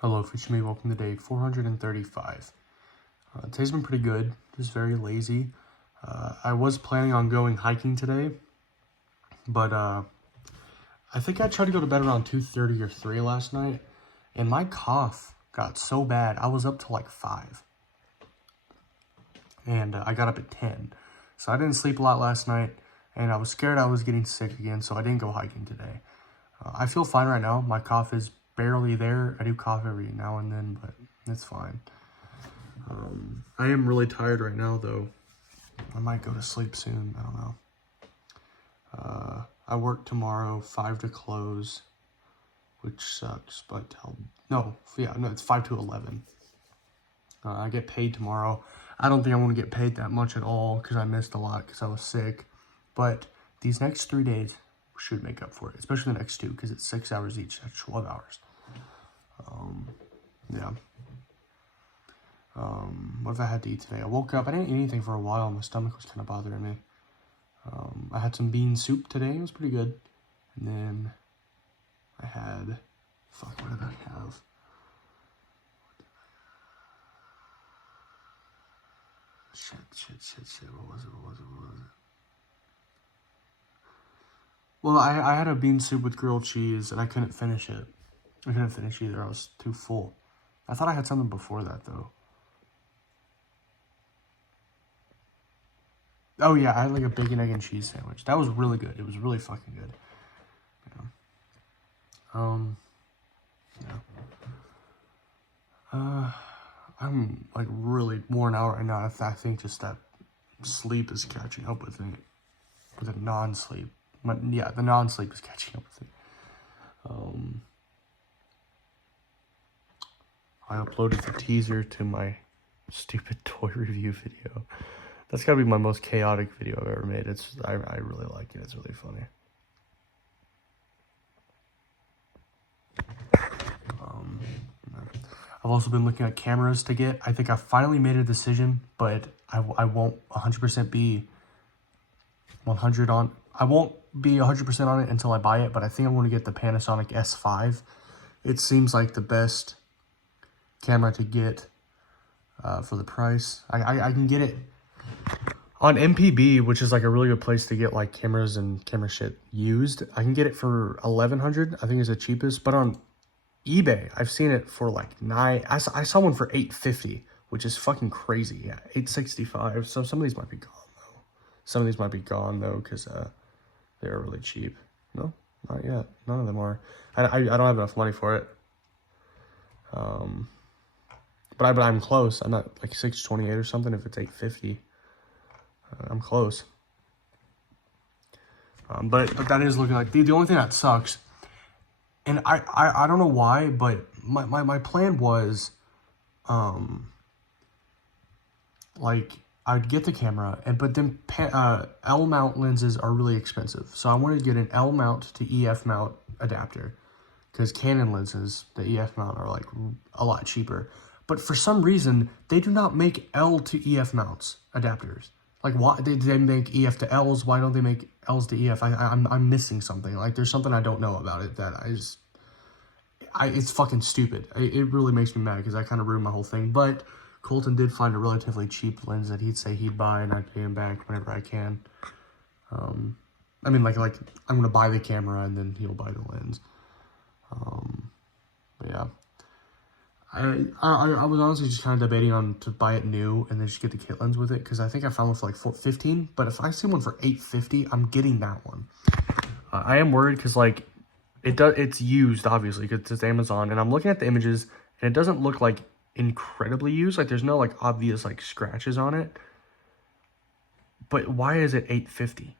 Hello, Future Me. Welcome to day 435. Today's been pretty good, just very lazy. I was planning on going hiking today, but I think I tried to go to bed around 2:30 or 3 last night, and my cough got so bad, I was up till like 5, and I got up at 10. So I didn't sleep a lot last night, and I was scared I was getting sick again, so I didn't go hiking today. I feel fine right now. My cough is barely there. I do cough every now and then, but it's fine. I am really tired right now, though. I might go to sleep soon. I don't know. I work tomorrow, 5 to close, which sucks, but it's 5 to 11. I get paid tomorrow. I don't think I want to get paid that much at all because I missed a lot because I was sick. But these next 3 days should make up for it, especially the next 2 because it's 6 hours each. That's 12 hours. Yeah. What have I had to eat today? I woke up. I didn't eat anything for a while. My stomach was kind of bothering me. I had some bean soup today. It was pretty good. And then I had... Fuck, what did I have? Shit. What was it? Well, I had a bean soup with grilled cheese, and I couldn't finish it. I couldn't finish either. I was too full. I thought I had something before that, though. Oh, yeah, I had like a bacon, egg, and cheese sandwich. That was really good. It was really fucking good. I'm like really worn out right now. I think just that sleep is catching up with me. With the non-sleep. Yeah, the non-sleep is catching up with me. I uploaded the teaser to my stupid toy review video. That's gotta be my most chaotic video I've ever made. I really like it. It's really funny. I've also been looking at cameras to get. I think I finally made a decision, but I won't 100% be 100 on. I won't be 100% on it until I buy it, but I think I'm going to get the Panasonic S5. It seems like the best camera to get for the price. I can get it on MPB, which is like a really good place to get like cameras and camera shit used. I can get it for $1,100. I think it's the cheapest, but on eBay, I've seen it for like I saw one for $850, which is fucking crazy. Yeah, $865. So some of these might be gone though. Some of these might be gone though because they're really cheap. No, not yet. None of them are. I don't have enough money for it. But I'm close. I'm at like 628 or something. If it's 850, I'm close. But that is looking like the only thing that sucks. And I don't know why, but my plan was, like, I'd get the camera, but then L mount lenses are really expensive. So I wanted to get an L mount to EF mount adapter, because Canon lenses, the EF mount, are like a lot cheaper. But for some reason, they do not make L to EF mounts adapters. Like, why they make EF to L's? Why don't they make L's to EF? I'm missing something. Like, there's something I don't know about it that it's fucking stupid. It really makes me mad because I kind of ruined my whole thing. But Colton did find a relatively cheap lens that he'd say he'd buy, and I'd pay him back whenever I can. I mean, like I'm gonna buy the camera and then he'll buy the lens. But yeah. I was honestly just kind of debating on to buy it new and then just get the kit lens with it, because I think I found one for like $15, but if I see one for $850, I'm getting that one. I am worried because like it's used obviously because it's Amazon, and I'm looking at the images and it doesn't look like incredibly used. Like there's no like obvious like scratches on it. But why is it $850?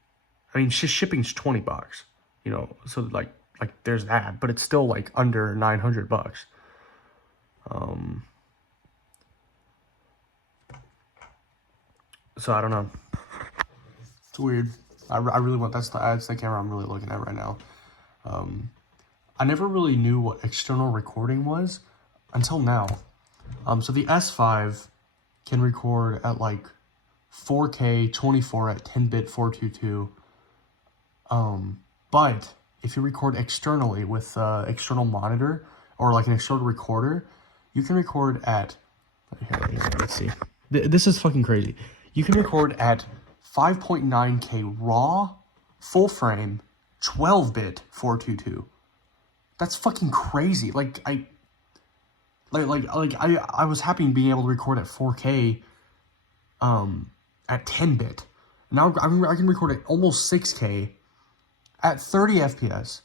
I mean, shipping's $20, you know. So like there's that, but it's still like under $900. So I don't know. It's weird. I really want, that's the camera I'm really looking at right now. I never really knew what external recording was until now. So the S5 can record at like 4K 24 at 10-bit 422. But if you record externally with external monitor, or like an external recorder, you can record at, here, let's see. This is fucking crazy. You can record at 5.9K raw, full frame, 12-bit 422. That's fucking crazy. Like I was happy being able to record at 4K, at 10-bit. Now I can record at almost 6K at 30 FPS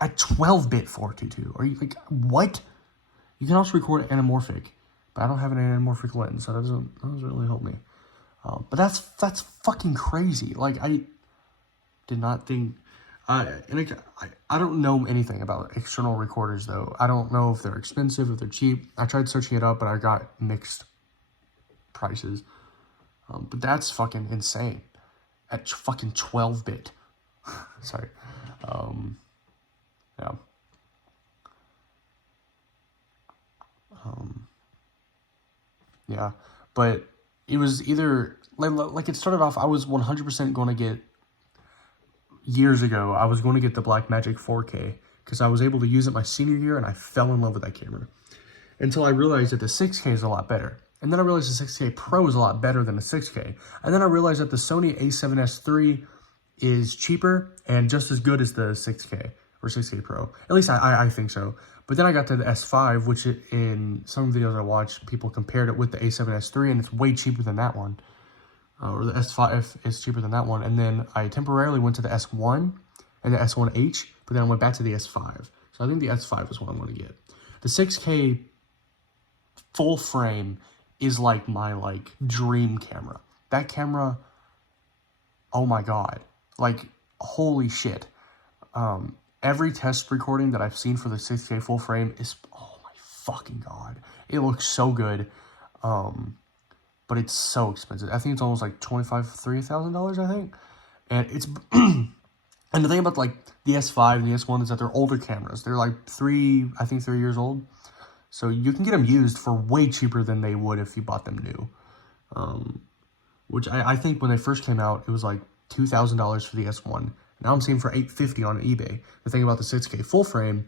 at 12-bit 422. Are you like, what? You can also record anamorphic, but I don't have an anamorphic lens, so that doesn't really help me. But that's fucking crazy. Like, I did not think, and I don't know anything about external recorders though. I don't know if they're expensive, if they're cheap. I tried searching it up, but I got mixed prices. But that's fucking insane. At fucking 12-bit. Sorry. Yeah. Yeah. But it was either, like it started off, I was 100% going to get, years ago, I was going to get the Blackmagic 4K because I was able to use it my senior year and I fell in love with that camera. Until I realized that the 6K is a lot better. And then I realized the 6K Pro is a lot better than the 6K. And then I realized that the Sony a7S III is cheaper and just as good as the 6K or 6K Pro. At least I think so. But then I got to the S5, which in some videos I watched, people compared it with the a7S III, and it's way cheaper than that one. Or the S5 is cheaper than that one. And then I temporarily went to the S1 and the S1H, but then I went back to the S5. So I think the S5 is what I'm going to get. The 6K full frame is like my dream camera. That camera, oh my god, like holy shit. Every test recording that I've seen for the 6K full frame is, oh my fucking god, it looks so good. But it's so expensive. I think it's almost like $3,000, I think. And it's and the thing about like the S5 and the S1 is that they're older cameras. They're like 3 years old. So you can get them used for way cheaper than they would if you bought them new. Which I think when they first came out, it was like $2,000 for the S1. Now I'm seeing for $850 on eBay. The thing about the 6K full frame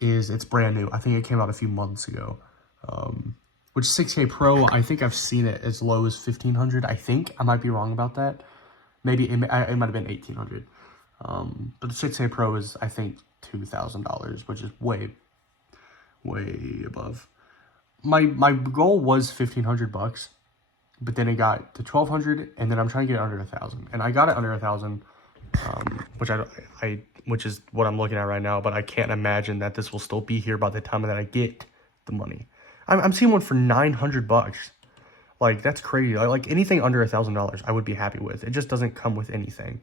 is it's brand new. I think it came out a few months ago. Which 6K Pro, I think I've seen it as low as $1,500. I think I might be wrong about that. Maybe it might have been $1,800. But the 6K Pro is, I think, $2,000, which is way above. My goal was $1,500, but then it got to $1,200, and then I'm trying to get it under $1,000, and I got it under $1,000, which is what I'm looking at right now. But I can't imagine that this will still be here by the time that I get the money. I'm seeing one for $900. Like, that's crazy. Like anything under $1,000, I would be happy with. It just doesn't come with anything.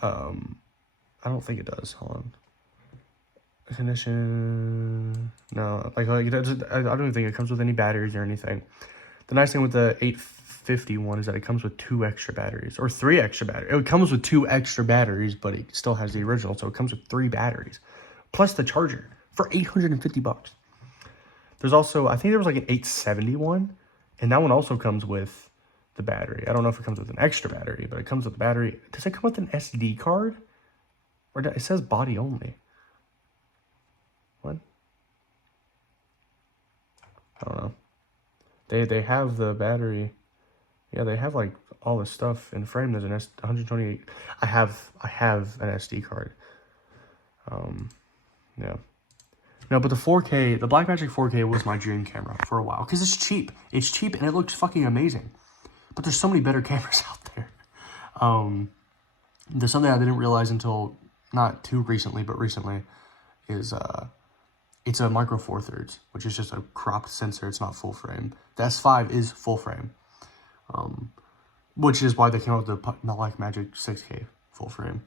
I don't think it does. Hold on. Ignition. No, like I don't even think it comes with any batteries or anything. The nice thing with the 850 one is that it comes with 2 extra batteries or 3 extra batteries. It comes with 2 extra batteries, but it still has the original, so it comes with 3 batteries plus the charger for $850. There's also, I think there was like an 870 one, and that one also comes with the battery. I don't know if it comes with an extra battery, but it comes with the battery. Does it come with an SD card? Or it says body only. What? I don't know. They have the battery. Yeah, they have like all the stuff in frame. There's an 128. I have an SD card. Yeah. No, but the 4K, the Blackmagic 4K was my dream camera for a while because it's cheap. It's cheap and it looks fucking amazing. But there's so many better cameras out there. There's something I didn't realize until not too recently, but recently, is it's a micro four thirds, which is just a cropped sensor. It's not full frame. The S5 is full frame, which is why they came out with the Blackmagic 6K full frame,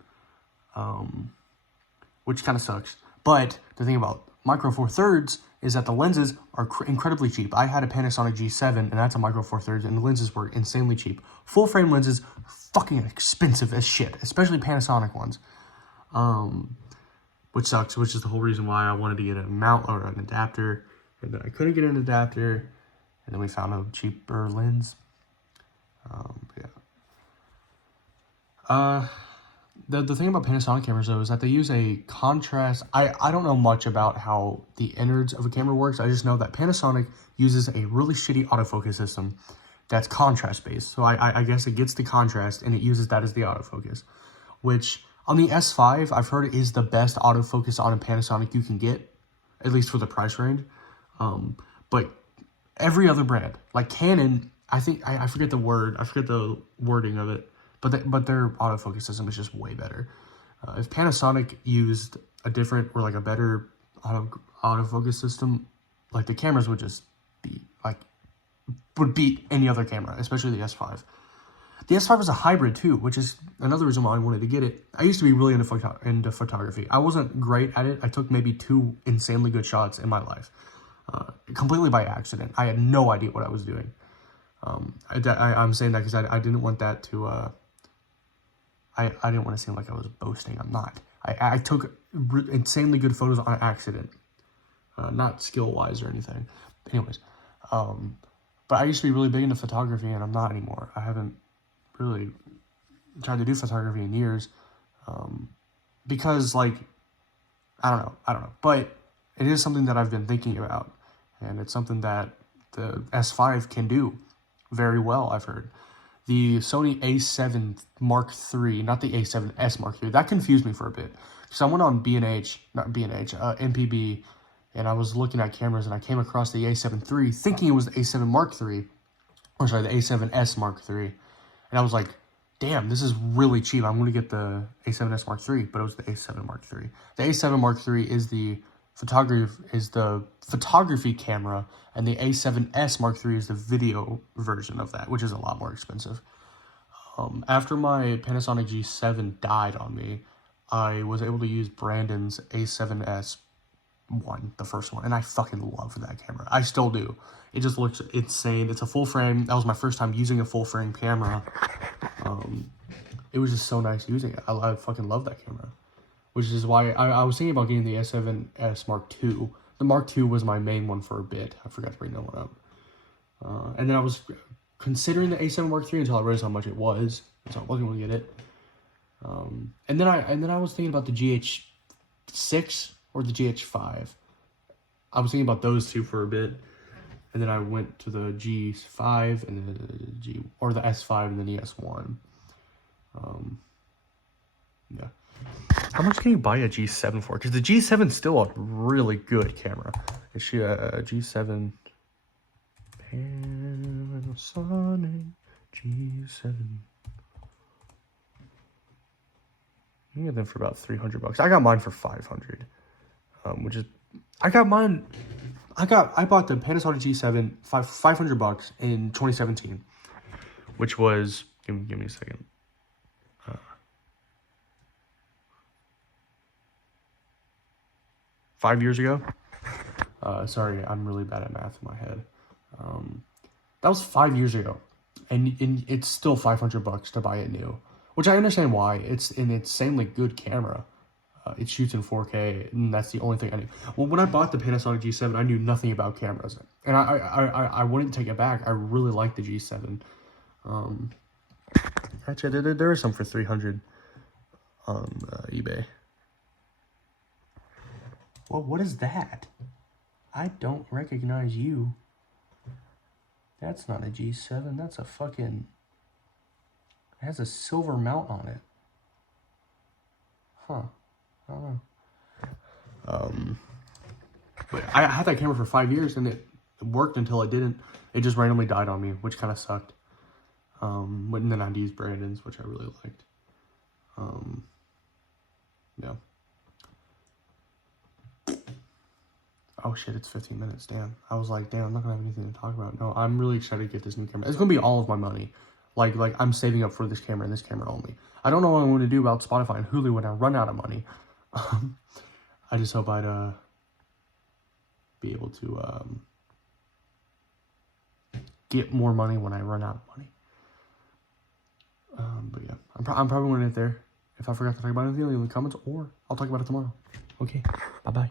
which kind of sucks. But the thing about micro four thirds is that the lenses are incredibly cheap. I had a Panasonic G7, and that's a micro four thirds, and the lenses were insanely cheap. Full frame lenses, fucking expensive as shit, especially Panasonic ones. Which sucks, which is the whole reason why I wanted to get a mount or an adapter, and then I couldn't get an adapter, and then we found a cheaper lens. Yeah. the thing about Panasonic cameras though is that they use a contrast. I don't know much about how the innards of a camera works. I just know that Panasonic uses a really shitty autofocus system that's contrast based. So I guess it gets the contrast and it uses that as the autofocus, which on the S5 I've heard is the best autofocus on a Panasonic you can get, at least for the price range. But every other brand, like Canon, I think I forget the wording of it, but their autofocus system is just way better. If Panasonic used a different or like a better autofocus system, like the cameras would just be like would beat any other camera, especially the S5. The S5 is a hybrid too, which is another reason why I wanted to get it. I used to be really into photography. I wasn't great at it. I took maybe 2 insanely good shots in my life, completely by accident. I had no idea what I was doing. I'm saying that because I didn't want that to, I didn't want to seem like I was boasting. I'm not. I took insanely good photos on accident, not skill-wise or anything. Anyways, but I used to be really big into photography, and I'm not anymore. I haven't really tried to do photography in years, because, like, I don't know. But it is something that I've been thinking about, and it's something that the S5 can do very well, I've heard. The Sony a7 Mark III, not the a7S Mark III, that confused me for a bit. Because I went on MPB, and I was looking at cameras, and I came across the a7 III, thinking it was the a7 Mark III, or sorry, the a7S Mark III. And I was like, damn, this is really cheap. I'm going to get the a7S Mark III, but it was the a7 Mark III. The a7 Mark III is the photography camera, and the a7S Mark III is the video version of that, which is a lot more expensive. After my Panasonic G7 died on me, I was able to use Brandon's a7S one, the first one, and I fucking love that camera. I still do. It just looks insane. It's a full frame. That was my first time using a full frame camera. It was just so nice using it. I fucking love that camera, which is why I was thinking about getting the S7S Mark II. The Mark II was my main one for a bit. I forgot to bring that one up. And then I was considering the A7 Mark III until I realized how much it was, so I wasn't going to get it. And then I was thinking about the GH6 or the GH5. I was thinking about those two for a bit, and then I went to the G5 and then the S5 and then the S1. Yeah. How much can you buy a G7 for? Because the G7 is still a really good camera. Is she a G7? Panasonic G7. You can get them for about $300. I got mine for $500. Which is, I bought the Panasonic G7 $500 in 2017, which was, give me a second. 5 years ago. Sorry, I'm really bad at math in my head. That was 5 years ago, and it's still $500 to buy it new, which I understand why. It's an insanely good camera. It shoots in 4K, and that's the only thing I knew. Well, when I bought the Panasonic G7, I knew nothing about cameras, and I wouldn't take it back. I really like the G7. Actually, there are some for $300 on eBay. Well, what is that? I don't recognize you. That's not a G7. That's a fucking... It has a silver mount on it. Huh. I don't know. But I had that camera for 5 years, and it worked until it didn't. It just randomly died on me, which kind of sucked. But then I'd use Brandon's, which I really liked. Yeah. Oh shit, it's 15 minutes, damn. I was like, damn, I'm not gonna have anything to talk about. No, I'm really excited to get this new camera. It's gonna be all of my money. Like I'm saving up for this camera and this camera only. I don't know what I'm going to do about Spotify and Hulu when I run out of money. I just hope I'd be able to get more money when I run out of money. But yeah, I'm probably going to end it there. If I forgot to talk about anything, leave in the comments, or I'll talk about it tomorrow. Okay, bye-bye.